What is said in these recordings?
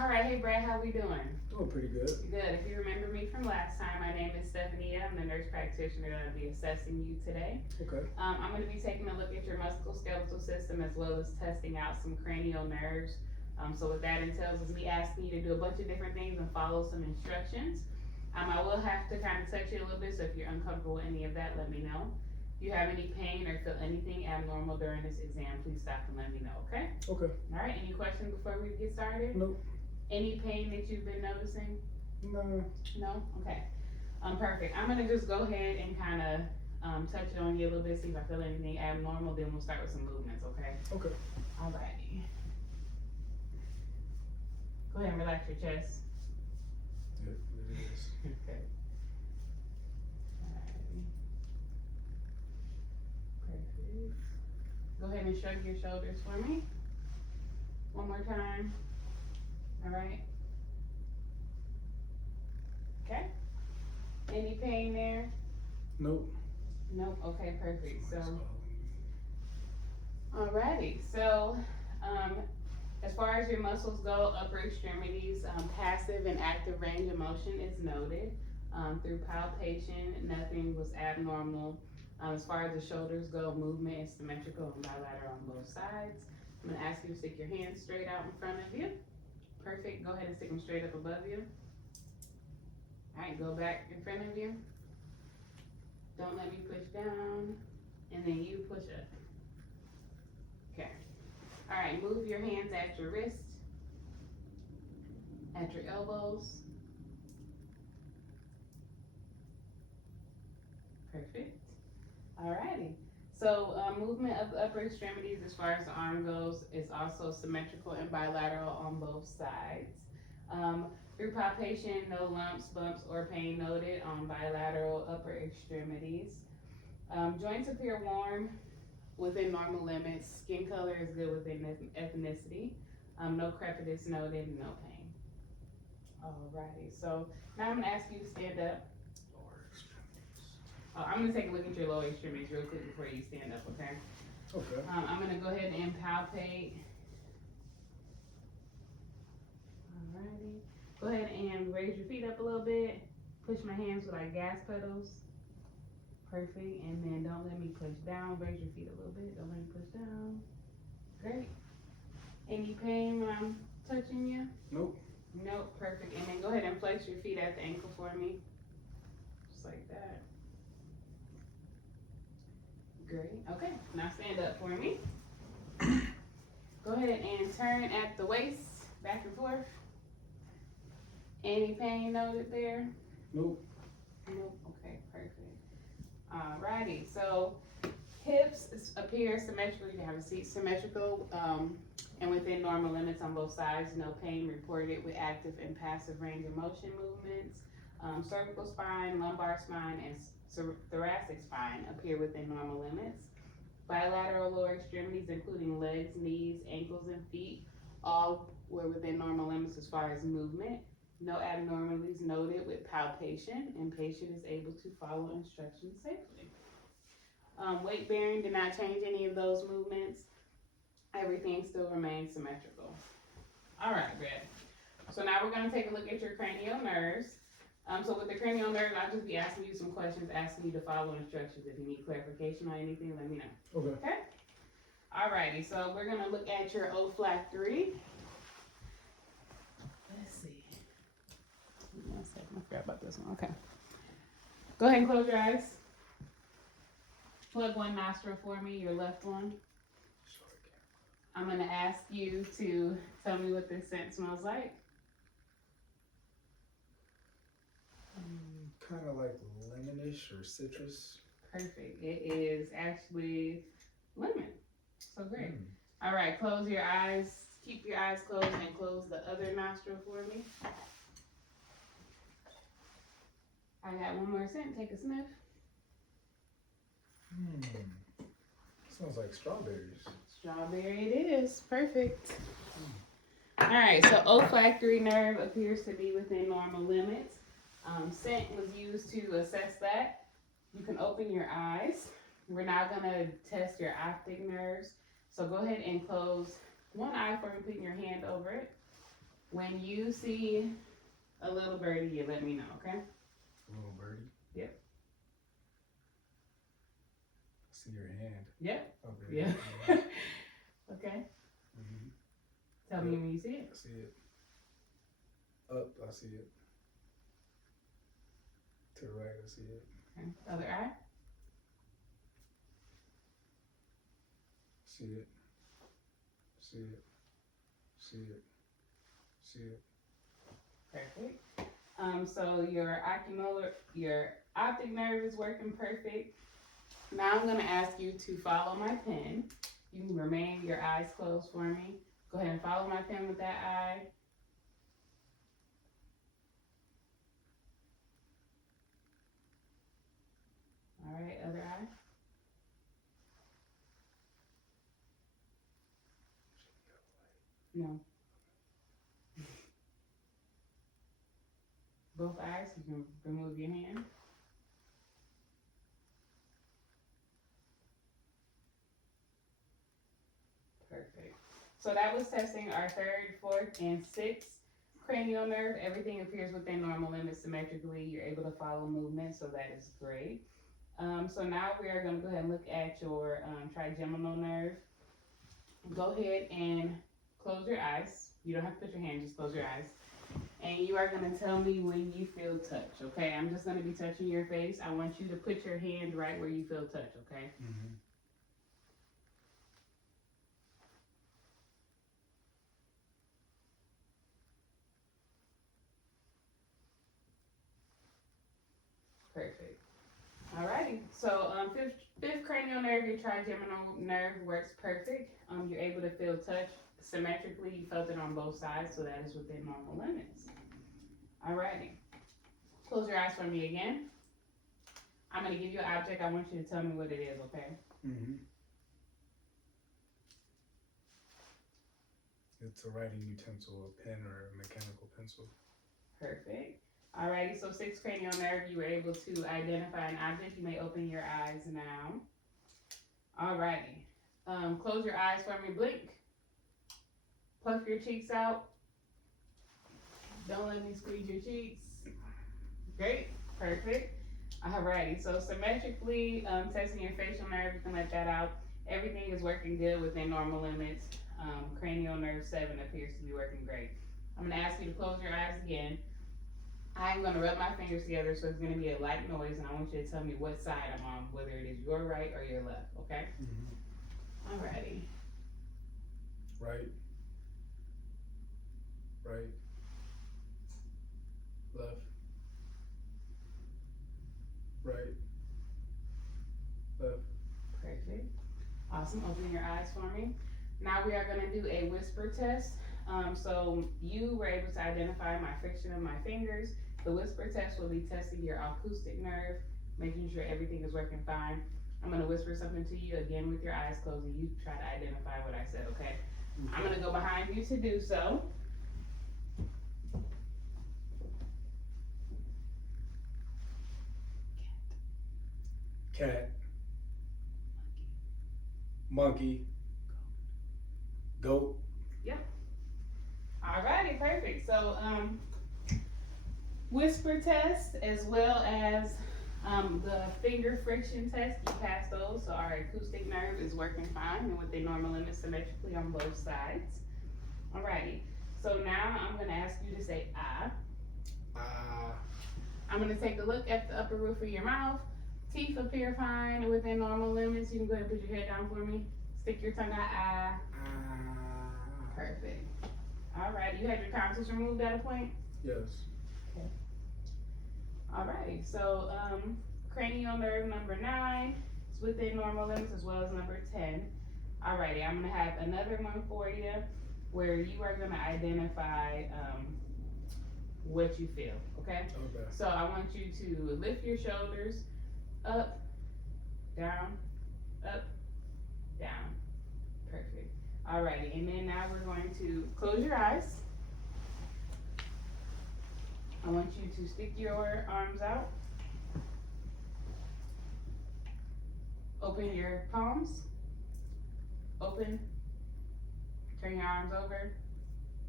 All right, hey Brad, how we doing? Doing pretty good. Good. If you remember me from last time, my name is Stephanie. I'm the nurse practitioner going to be assessing you today. Okay. I'm going to be taking a look at your musculoskeletal system as well as testing out some cranial nerves. So what that entails is me asking you to do a bunch of different things and follow some instructions. I will have to kind of touch you a little bit, so if you're uncomfortable with any of that, let me know. If you have any pain or feel anything abnormal during this exam, please stop and let me know, okay? Okay. All right, any questions before we get started? Nope. Any pain that you've been noticing? No. No? Okay. Perfect. I'm gonna just go ahead and kind of touch on you a little bit, see if I feel anything abnormal, then we'll start with some movements, okay? Okay. Alrighty. Go ahead and relax your chest. Yep, it is. Okay. Alrighty. Perfect. Go ahead and shrug your shoulders for me. One more time. Alright. Okay. Any pain there? Nope. Nope. Okay, perfect. So, alrighty. So, as far as your muscles go, upper extremities, passive and active range of motion is noted. Through palpation, nothing was abnormal. As far as the shoulders go, movement is symmetrical and bilateral on both sides. I'm gonna ask you to stick your hands straight out in front of you. Perfect. Go ahead and stick them straight up above you. Alright, go back in front of you. Don't let me push down. And then you push up. Okay. Alright, move your hands at your wrist, at your elbows. Perfect. Alrighty. So movement of the upper extremities as far as the arm goes is also symmetrical and bilateral on both sides. Through palpation, no lumps, bumps, or pain noted on bilateral upper extremities. Joints appear warm within normal limits. Skin color is good within ethnicity. No crepitus noted, and no pain. Alrighty, so now I'm gonna ask you to stand up. Lower extremities. I'm gonna take a look at your lower extremities real quick before you stand up, okay? Okay. I'm gonna go ahead and palpate. Alrighty. Go ahead and raise your feet up a little bit. Push my hands with like gas pedals. Perfect. And then don't let me push down. Raise your feet a little bit. Don't let me push down. Great. Any pain when I'm touching you? Nope. Nope. Perfect. And then go ahead and flex your feet at the ankle for me. Just like that. Great. Okay. Now stand up for me. Go ahead and turn at the waist, back and forth. Any pain noted there? Nope. Nope. Okay, perfect. Alrighty, so hips appear symmetrical. You can have a seat symmetrical and within normal limits on both sides. No pain reported with active and passive range of motion movements. Cervical spine, lumbar spine, and thoracic spine appear within normal limits. Bilateral lower extremities, including legs, knees, ankles, and feet, all were within normal limits as far as movement. No abnormalities noted with palpation, and patient is able to follow instructions safely. Weight bearing did not change any of those movements. Everything still remains symmetrical. All right, Brad. So now we're gonna take a look at your cranial nerves. So with the cranial nerves, I'll just be asking you some questions, asking you to follow instructions. If you need clarification on anything, let me know. Okay. Okay? Alrighty, so we're gonna look at your olfactory. Let's see. One second, I forgot about this one. Okay. Go ahead and close your eyes. Plug one nostril for me, your left one. I'm gonna ask you to tell me what this scent smells like. Kind of like lemonish or citrus. Perfect. It is actually lemon. So great. All right, close your eyes. Keep your eyes closed and close the other nostril for me. I got one more scent. Take a sniff. Smells like strawberries. Strawberry it is. Perfect. All right, so olfactory nerve appears to be within normal limits. Scent was used to assess that. You can open your eyes. We're now gonna test your optic nerves. So go ahead and close one eye for me, putting your hand over it. When you see a little birdie, you let me know, okay? Little birdie. Yep. See your hand. Yep. Okay. Yeah. Okay. Mhm. Tell me when you see it. I see it. Up, I see it. To the right, I see it. Okay. Other eye. See it. See it. See it. See it. Perfect. So your optic nerve is working perfect. Now I'm gonna ask you to follow my pen. You can remain your eyes closed for me. Go ahead and follow my pen with that eye. All right, other eye. No. Both eyes, you can remove your hand. Perfect. So that was testing our third, fourth, and sixth cranial nerve. Everything appears within normal limits symmetrically. You're able to follow movement, so that is great. So now we are going to go ahead and look at your trigeminal nerve. Go ahead and close your eyes. You don't have to put your hand, just close your eyes. And you are going to tell me when you feel touch, okay? I'm just going to be touching your face. I want you to put your hand right where you feel touch, okay? Mm-hmm. Perfect. Alrighty. So fifth cranial nerve, your trigeminal nerve works perfect. You're able to feel touch symmetrically. You felt it on both sides, so that is within normal limits. Alrighty. Close your eyes for me again. I'm going to give you an object. I want you to tell me what it is, okay? Mm-hmm. It's a writing utensil, a pen, or a mechanical pencil. Perfect. Alrighty, so sixth cranial nerve, you were able to identify an object. You may open your eyes now. Alrighty. Close your eyes for me, blink. Puff your cheeks out. Don't let me squeeze your cheeks. Great, perfect. Alrighty, so symmetrically testing your facial nerve, you can let that out. Everything is working good within normal limits. Cranial nerve 7 appears to be working great. I'm going to ask you to close your eyes again. I'm going to rub my fingers together, so it's going to be a light noise, and I want you to tell me what side I'm on, whether it is your right or your left, okay? Mm-hmm. Alrighty. Right. Right. Left. Right. Left. Perfect. Awesome. Open your eyes for me. Now we are going to do a whisper test. So you were able to identify my friction of my fingers. The whisper test will be testing your acoustic nerve, making sure everything is working fine. I'm going to whisper something to you again with your eyes closed, and you try to identify what I said, okay? I'm going to go behind you to do so. Cat. Monkey. Goat. Alrighty, perfect. So, whisper test as well as the finger friction test, you passed those. So our acoustic nerve is working fine and within normal limits symmetrically on both sides. Alrighty. So now I'm gonna ask you to say ah. I'm gonna take a look at the upper roof of your mouth. Teeth appear fine and within normal limits. You can go ahead and put your head down for me. Stick your tongue out. Ah. Perfect. Alright, you had your tonsils removed at a point? Yes. Okay. Alright, so cranial nerve number 9 is within normal limits as well as number 10. Alrighty, I'm gonna have another one for you where you are gonna identify what you feel, okay? Okay. So I want you to lift your shoulders up, down, up, down. Perfect. Alrighty, and then now we're going to close your eyes. I want you to stick your arms out. Open your palms. Open. Turn your arms over.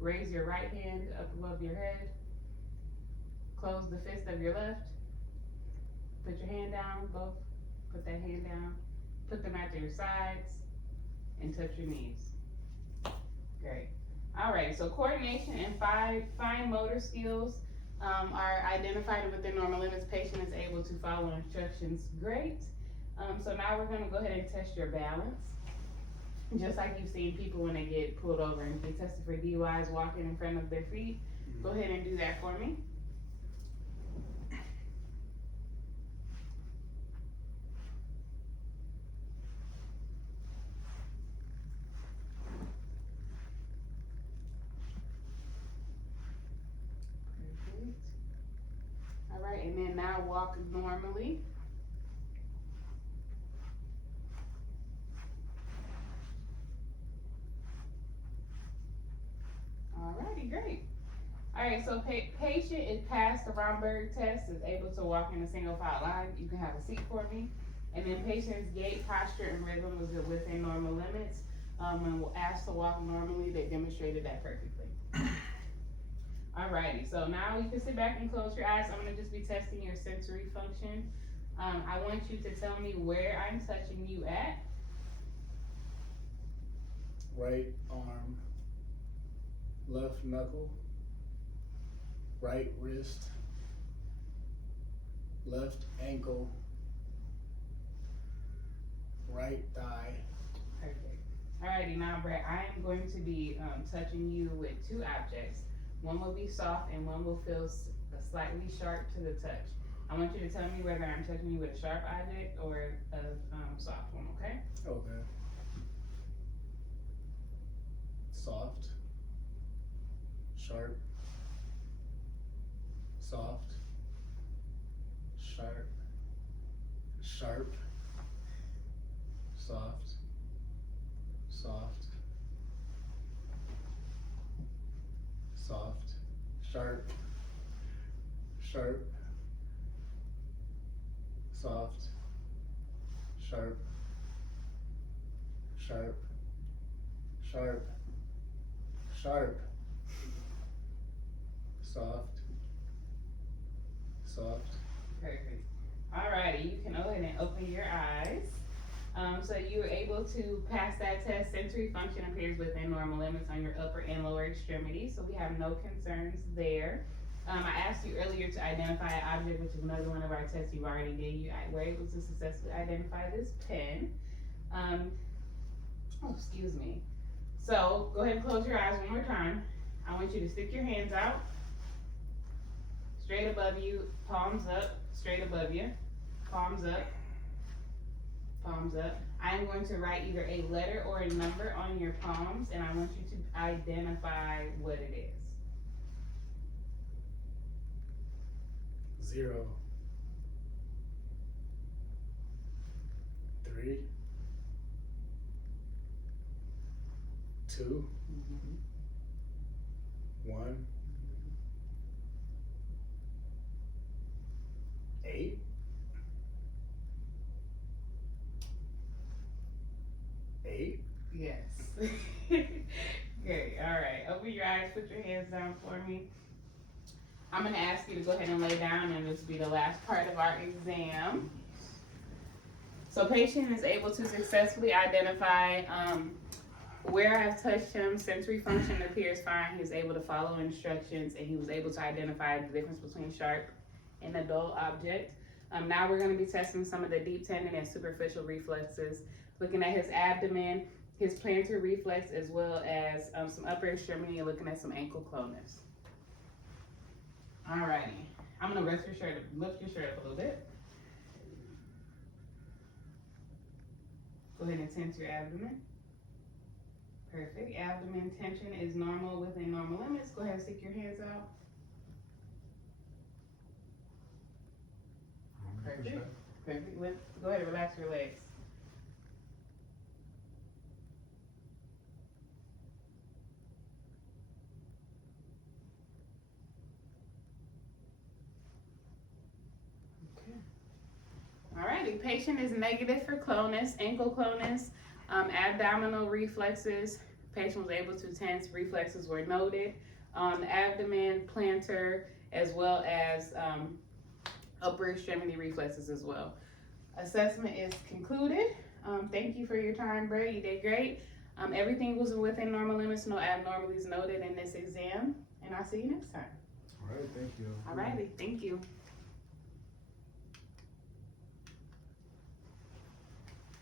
Raise your right hand up above your head. Close the fist of your left. Put your hand down, both. Put that hand down. Put them at your sides and touch your knees. Great. All right, so coordination and fine motor skills are identified within normal limits. Patient is able to follow instructions. Great. So now we're gonna go ahead and test your balance. Just like you've seen people when they get pulled over and get tested for DUIs walking in front of their feet. Go ahead and do that for me. Perfect. All right, and then now walk normally. Alrighty, great. Alright, so patient is passed the Romberg test, is able to walk in a single file line. You can have a seat for me. And then patient's gait, posture, and rhythm was within normal limits. When asked to walk normally, they demonstrated that perfectly. Alrighty, so now you can sit back and close your eyes. I'm gonna just be testing your sensory function. I want you to tell me where I'm touching you at. Right arm, left knuckle, right wrist, left ankle, right thigh. Perfect. Alrighty, now Brett, I am going to be touching you with two objects. One will be soft and one will feel slightly sharp to the touch. I want you to tell me whether I'm touching you with a sharp object or a soft one, okay? Okay. Soft, sharp, soft, sharp, sharp, soft, soft, soft, sharp, sharp, soft, sharp, sharp, sharp, sharp, soft, soft. Perfect. Alrighty, you can go ahead and open your eyes. So you were able to pass that test. Sensory function appears within normal limits on your upper and lower extremities, so we have no concerns there. I asked you earlier to identify an object, which is another one of our tests you already did. You were able to successfully identify this pen. Excuse me. So go ahead and close your eyes one more time. I want you to stick your hands out, straight above you, palms up, straight above you, palms up, palms up. I'm going to write either a letter or a number on your palms, and I want you to identify what it is. 0, 3, 2, 1, 8, 8. Yes. Good. All right. Open your eyes. Put your hands down for me. I'm going to ask you to go ahead and lay down, and this will be the last part of our exam. So patient is able to successfully identify where I've touched him. Sensory function appears fine. He was able to follow instructions, and he was able to identify the difference between sharp and a dull object. Now we're going to be testing some of the deep tendon and superficial reflexes, looking at his abdomen, his plantar reflex, as well as some upper extremity, and looking at some ankle clonus. Alrighty, I'm gonna lift your shirt up a little bit. Go ahead and tense your abdomen. Perfect. Abdomen tension is normal within normal limits. Go ahead and stick your hands out. Perfect. Perfect. Go ahead and relax your legs. Alrighty, patient is negative for clonus, ankle clonus, abdominal reflexes. patient was able to tense, reflexes were noted on the abdomen, plantar, as well as upper extremity reflexes as well. Assessment is concluded. Thank you for your time, Brett. You did great. Everything was within normal limits, no abnormalities noted in this exam, and I'll see you next time. All right, thank you. Alrighty, thank you.